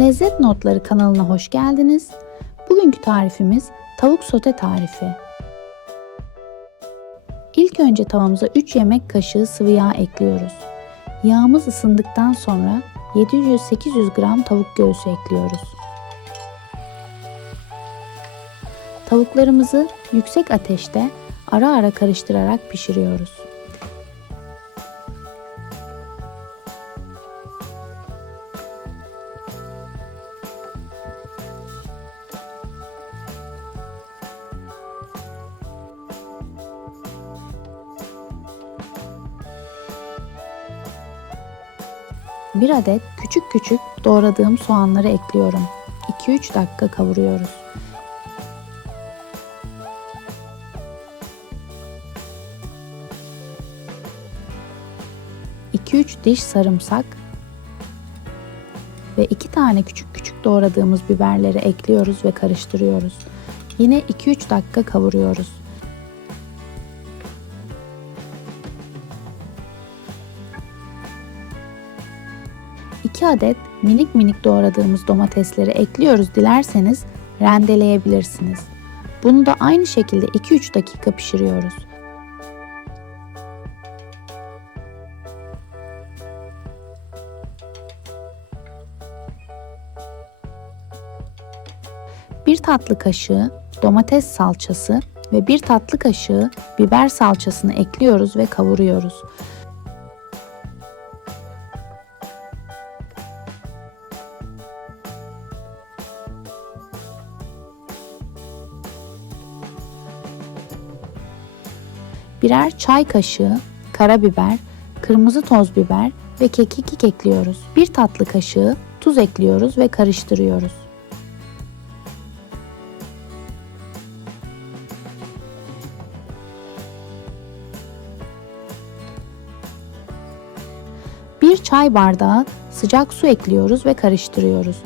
Lezzet Notları kanalına hoş geldiniz. Bugünkü tarifimiz tavuk sote tarifi. İlk önce tavamıza 3 yemek kaşığı sıvı yağ ekliyoruz. Yağımız ısındıktan sonra 700-800 gram tavuk göğsü ekliyoruz. Tavuklarımızı yüksek ateşte ara ara karıştırarak pişiriyoruz. Bir adet küçük küçük doğradığım soğanları ekliyorum. 2-3 dakika kavuruyoruz. İki üç diş sarımsak ve iki tane küçük küçük doğradığımız biberleri ekliyoruz ve karıştırıyoruz. Yine 2-3 dakika kavuruyoruz. 2 adet minik minik doğradığımız domatesleri ekliyoruz dilerseniz rendeleyebilirsiniz. Bunu da aynı şekilde 2-3 dakika pişiriyoruz. Bir tatlı kaşığı domates salçası ve bir tatlı kaşığı biber salçasını ekliyoruz ve kavuruyoruz. Birer çay kaşığı karabiber, kırmızı toz biber ve kekik ekliyoruz. Bir tatlı kaşığı tuz ekliyoruz ve karıştırıyoruz. Bir çay bardağı sıcak su ekliyoruz ve karıştırıyoruz.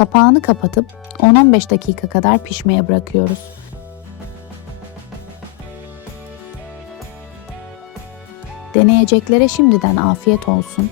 Kapağını kapatıp 10-15 dakika kadar pişmeye bırakıyoruz. Deneyeceklere şimdiden afiyet olsun.